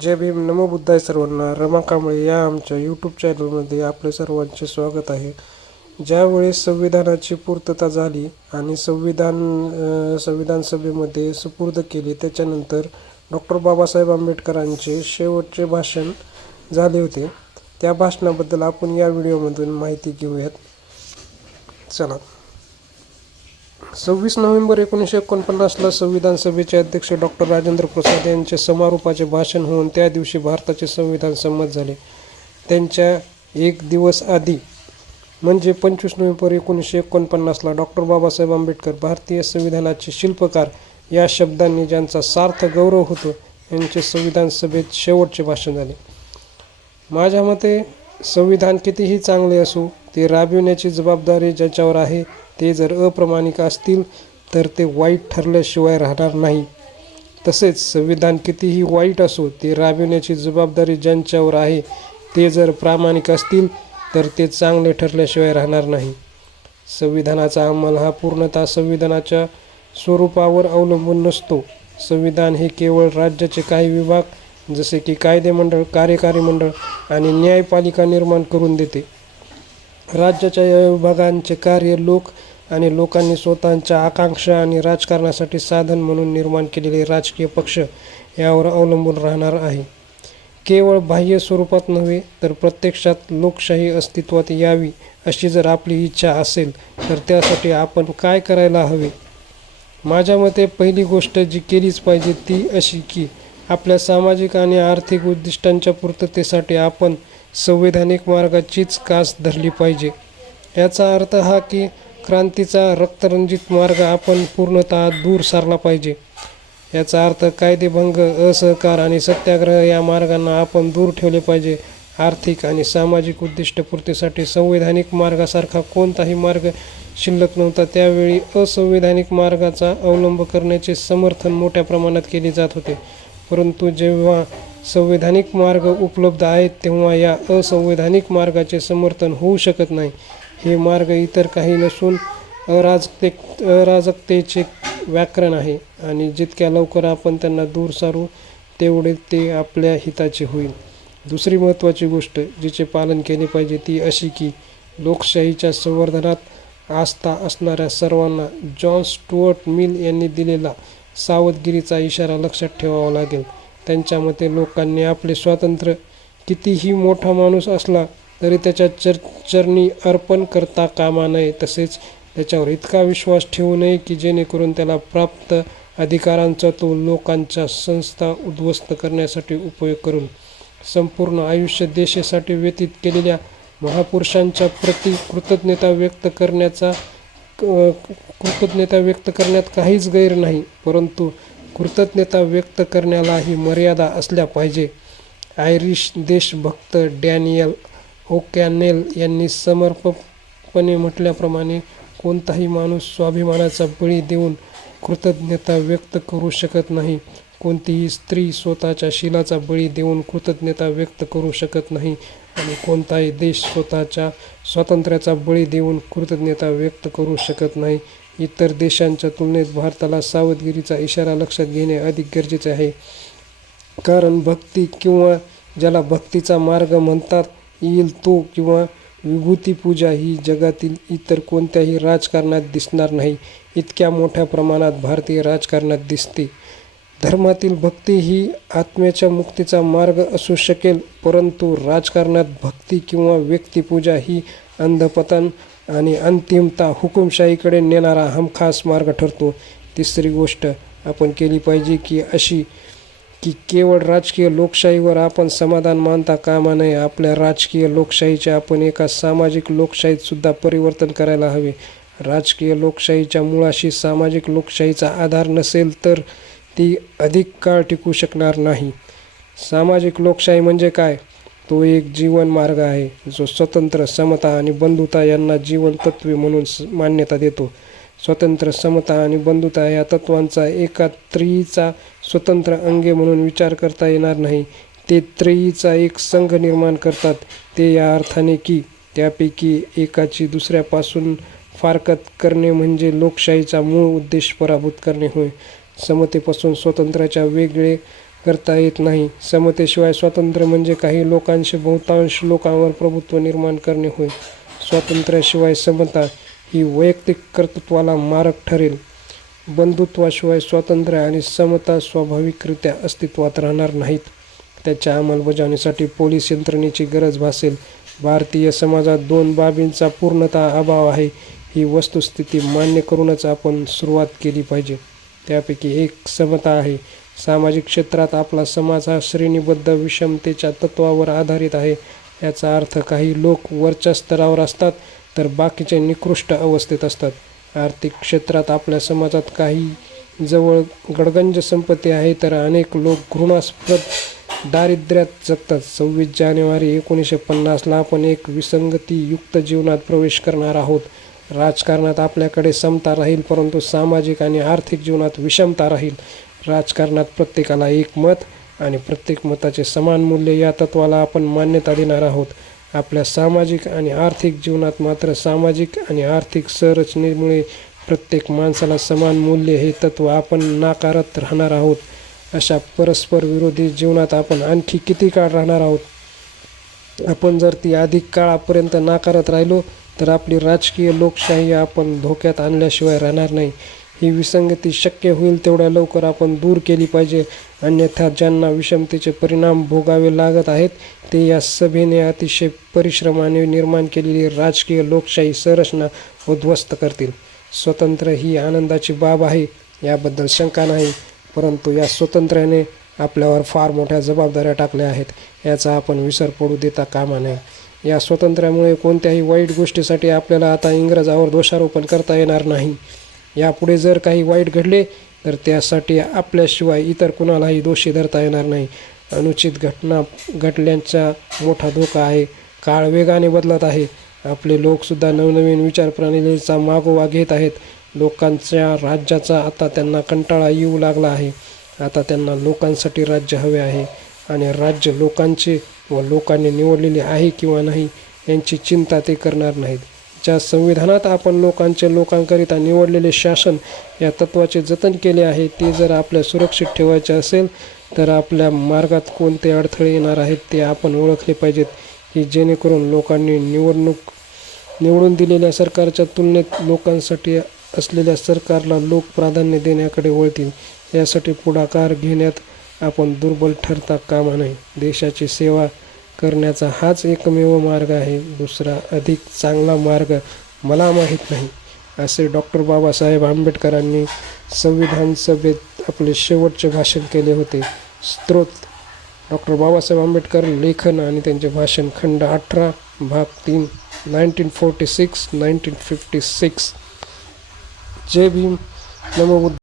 जय भीम नमो बुद्धाय सर्वांना. रमा कांबळे या आमच्या यूट्यूब चॅनलमध्ये आपले सर्वांचे स्वागत आहे. ज्यावेळेस संविधानाची पूर्तता झाली आणि संविधान संविधान सभेमध्ये सुपूर्द केली त्याच्यानंतर डॉक्टर बाबासाहेब आंबेडकरांचे शेवटचे भाषण झाले होते. त्या भाषणाबद्दल आपण या व्हिडिओमधून माहिती घेऊयात. चला. सव्वीस नोव्हेंबर एकोणीसशे एकोणपन्नासला संविधान सभेचे अध्यक्ष डॉक्टर राजेंद्र प्रसाद यांचे समारोपाचे भाषण होऊन त्या दिवशी भारताचे संविधान संमत झाले. त्यांच्या एक दिवस आधी म्हणजे पंचवीस नोव्हेंबर एकोणीसशे एकोणपन्नासला डॉक्टर बाबासाहेब आंबेडकर भारतीय संविधानाचे शिल्पकार या शब्दांनी ज्यांचा सार्थ गौरव होतो यांचे संविधान सभेत शेवटचे भाषण झाले. माझ्या मते संविधान कितीही चांगले असो ते राबविण्याची जबाबदारी ज्याच्यावर आहे ते जर अप्रामाणिक असतील तर ते वाईट ठरल्याशिवाय राहणार नाही. तसेच संविधान कितीही वाईट असो ते राबविण्याची जबाबदारी ज्यांच्यावर आहे ते जर प्रामाणिक असतील तर ते चांगले ठरल्याशिवाय राहणार नाही. संविधानाचा अंमल हा पूर्णतः संविधानाच्या स्वरूपावर अवलंबून नसतो. संविधान हे केवळ राज्याचे काही विभाग जसे की कायदेमंडळ कार्यकारी मंडळ आणि न्यायपालिका निर्माण करून देते. राज्याच्या या विभागांचे कार्य लोक आणि लोकांनी स्वतःच्या आकांक्षा आणि राजकारणासाठी साधन म्हणून निर्माण केलेले राजकीय पक्ष यावर अवलंबून राहणार आहे. केवळ बाह्य स्वरूपात नव्हे तर प्रत्यक्षात लोकशाही अस्तित्वात यावी अशी जर आपली इच्छा असेल तर त्यासाठी आपण काय करायला हवे? माझ्या मते पहिली गोष्ट जी केलीच पाहिजे ती अशी की आपल्या सामाजिक आणि आर्थिक उद्दिष्टांच्या पूर्ततेसाठी आपण संवैधानिक मार्गाचीच कास धरली पाहिजे. याचा अर्थ हा की क्रांतीचा रक्तरंजित मार्ग आपण पूर्णतः दूर सारला पाहिजे. याचा अर्थ कायदेभंग असहकार आणि सत्याग्रह या मार्गांना आपण दूर ठेवले पाहिजे. आर्थिक आणि सामाजिक उद्दिष्टपूर्तीसाठी संवैधानिक मार्गासारखा कोणताही मार्ग शिल्लक नव्हता. त्यावेळी असंवैधानिक मार्गाचा अवलंब करण्याचे समर्थन मोठ्या प्रमाणात केले जात होते. परंतु जेव्हा संवैधानिक मार्ग उपलब्ध आहेत तेव्हा या असंवैधानिक मार्गाचे समर्थन होऊ शकत नाही. हे मार्ग इतर काही नसून अराजकते अराजकतेचे व्याकरण आहे आणि जितक्या लवकर आपण त्यांना दूर सारू तेवढे ते आपल्या हिताचे होईल. दुसरी महत्त्वाची गोष्ट जिचे पालन केले पाहिजे ती अशी की लोकशाहीच्या संवर्धनात आस्था असणाऱ्या सर्वांना जॉन स्टुअर्ट मिल यांनी दिलेला सावधगिरीचा इशारा लक्षात ठेवावा लागेल. त्यांच्या मते लोकांनी आपले स्वातंत्र्य कितीही मोठा माणूस असला तरी त्याच्या चर चरणी अर्पण करता कामा नये. तसेच त्याच्यावर इतका विश्वास ठेवू नये की जेणेकरून त्याला प्राप्त अधिकारांचा तो लोकांच्या संस्था उद्ध्वस्त करण्यासाठी उपयोग करून संपूर्ण आयुष्य देशासाठी व्यतीत केलेल्या महापुरुषांच्या प्रति कृतज्ञता व्यक्त करण्याचा कृतज्ञता व्यक्त करण्यात काहीच गैर नाही परंतु कृतज्ञता व्यक्त करण्यालाही मर्यादा असल्या पाहिजे. आयरिश देशभक्त डॅनियल ओकॅनेल यांनी समर्पकपणे म्हटल्याप्रमाणे कोणताही माणूस स्वाभिमानाचा बळी देऊन कृतज्ञता व्यक्त करू शकत नाही कोणतीही स्त्री स्वतःच्या शिलाचा बळी देऊन कृतज्ञता व्यक्त करू शकत नाही आणि कोणताही देश स्वतःच्या स्वातंत्र्याचा बळी देऊन कृतज्ञता व्यक्त करू शकत नाही. इतर देशांच्या तुलनेत भारताला सावधगिरीचा इशारा लक्षात घेणे अधिक गरजेचे आहे. कारण भक्ती किंवा ज्याला भक्तीचा मार्ग म्हणतात येईल तो किंवा विभूती पूजा ही जगातील इतर कोणत्याही राजकारणात दिसणार नाही. इतक्या मोठ्या प्रमाणात भारतीय राजकारणात दिसते. धर्मातील भक्ती ही आत्म्याच्या मुक्तीचा मार्ग असू शकेल परंतु राजकारणात भक्ती किंवा व्यक्तिपूजा ही अंधपतन आणि अंतिमता हुकुमशाहीकडे नेणारा हमखास मार्ग ठरतो. तिसरी गोष्ट आपण केली पाहिजे की अशी की केवळ राजकीय लोकशाहीवर आपण समाधान मानता कामा नये. आपल्या राजकीय लोकशाहीचे आपण एका सामाजिक लोकशाहीतसुद्धा परिवर्तन करायला हवे. राजकीय लोकशाहीच्या मुळाशी सामाजिक लोकशाहीचा आधार नसेल तर ती अधिक काळ टिकू शकणार नाही. सामाजिक लोकशाही म्हणजे काय? तो एक जीवन मार्ग आहे जो स्वतंत्र समता आणि बंधुता यांना जीवनतत्वे म्हणून मान्यता देतो. स्वतंत्र समता आणि बंधुता या तत्वांचा एका त्रियीचा स्वतंत्र अंगे म्हणून विचार करता येणार नाही. ते त्रयीचा एक संघ निर्माण करतात. ते या अर्थाने की त्यापैकी एकाची दुसऱ्यापासून फारकत करणे म्हणजे लोकशाहीचा मूळ उद्देश पराभूत करणे होय. समतेपासून स्वातंत्र्याच्या वेगळे करता येत नाही. समतेशिवाय स्वातंत्र्य म्हणजे काही लोकांशी बहुतांश लोकांवर प्रभुत्व निर्माण करणे होय. स्वातंत्र्याशिवाय समता ही वैयक्तिक कर्तृत्वाला मारक ठरेल. बंधुत्वाशिवाय स्वातंत्र्य आणि समता स्वाभाविकरित्या अस्तित्वात राहणार नाहीत. त्याच्या अंमलबजावणीसाठी पोलीस यंत्रणेची गरज भासेल. भारतीय समाजात दोन बाबींचा पूर्णतः अभाव आहे. ही वस्तुस्थिती मान्य करूनच आपण सुरुवात केली पाहिजे. त्यापैकी एक समता आहे. सामाजिक क्षेत्रात आपला समाज हा श्रेणीबद्ध विषमतेच्या तत्वावर आधारित आहे. याचा अर्थ काही लोक वरच्या स्तरावर असतात तर बाकीचे निकृष्ट अवस्थेत असतात. आर्थिक क्षेत्रात आपल्या समाजात काही जवळ गडगंज संपत्ती आहे तर अनेक लोक घृणास्पद दारिद्र्यात जगतात. सव्वीस जानेवारी एकोणीसशे पन्नासला आपण एक विसंगतीयुक्त जीवनात प्रवेश करणार आहोत. राजकारणात आपल्याकडे समता राहील परंतु सामाजिक आणि आर्थिक जीवनात विषमता राहील. राजकारणात प्रत्येकाला एक मत आणि प्रत्येक मताचे समान मूल्य या तत्वाला आपण मान्यता देणार आहोत. आपल्या सामाजिक आणि आर्थिक जीवनात मात्र सामाजिक आणि आर्थिक संरचनेमुळे प्रत्येक माणसाला समान मूल्य हे तत्व आपण नाकारत राहणार आहोत. अशा परस्पर विरोधी जीवनात आपण आणखी किती काळ राहणार आहोत? आपण जर ती अधिक काळापर्यंत नाकारत राहिलो तर आपली राजकीय लोकशाही आपण धोक्यात आणल्याशिवाय राहणार नाही. ही विसंगती शक्य होईल तेवढ्या लवकर आपण दूर केली पाहिजे. अन्यथा ज्यांना विषमतेचे परिणाम भोगावे लागत आहेत ते या सभेने अतिशय परिश्रमाने निर्माण केलेली राजकीय लोकशाही संरचना उद्ध्वस्त करतील. स्वतंत्र ही आनंदाची बाब आहे याबद्दल शंका नाही परंतु या स्वतंत्र्याने आपल्यावर फार मोठ्या जबाबदाऱ्या टाकल्या आहेत. याचा आपण विसर पडू देता कामा नये. या स्वातंत्र्यामुळे कोणत्याही वाईट गोष्टीसाठी आपल्याला आता इंग्रजावर दोषारोपण करता येणार नाही. यापुढे जर काही वाईट घडले तर त्यासाठी आपल्याशिवाय इतर कुणालाही दोषी धरता येणार नाही. अनुचित घटना घडल्यांचा मोठा धोका आहे. काळ वेगाने बदलत आहे. आपले लोकसुद्धा नवनवीन विचारप्रणालीचा मागोवा घेत आहेत. लोकांच्या राज्याचा आता त्यांना कंटाळा येऊ लागला आहे. आता त्यांना लोकांसाठी राज्य हवे आहे आणि राज्य लोकांचे व लोकांनी निवडलेली आहे किंवा नाही यांची चिंता ते करणार नाहीत. ज्या संविधानात आपण लोकांचे लोकांकरिता निवडलेले शासन या तत्वाचे जतन केले आहे ते जर आपल्या सुरक्षित ठेवायचे असेल तर आपल्या मार्गात कोणते अडथळे येणार आहेत ते आपण ओळखले पाहिजेत की जेणेकरून लोकांनी निवडणूक निवडून दिलेल्या सरकारच्या तुलनेत लोकांसाठी असलेल्या सरकारला लोक प्राधान्य देण्याकडे वळतील. यासाठी पुढाकार घेण्यात आपण दुर्बल ठरता कामा नये. देशाची सेवा करण्याचा हाच एकमेव मार्ग आहे. दुसरा अधिक चांगला मार्ग मला माहीत नाही असे डॉक्टर बाबासाहेब आंबेडकरांनी संविधान सभेत आपले शेवटचे भाषण केले होते. स्त्रोत डॉक्टर बाबासाहेब आंबेडकर लेखन आणि त्यांचे भाषण खंड अठरा भाग तीन nineteen forty six nineteen fifty six. जय भीम. नमो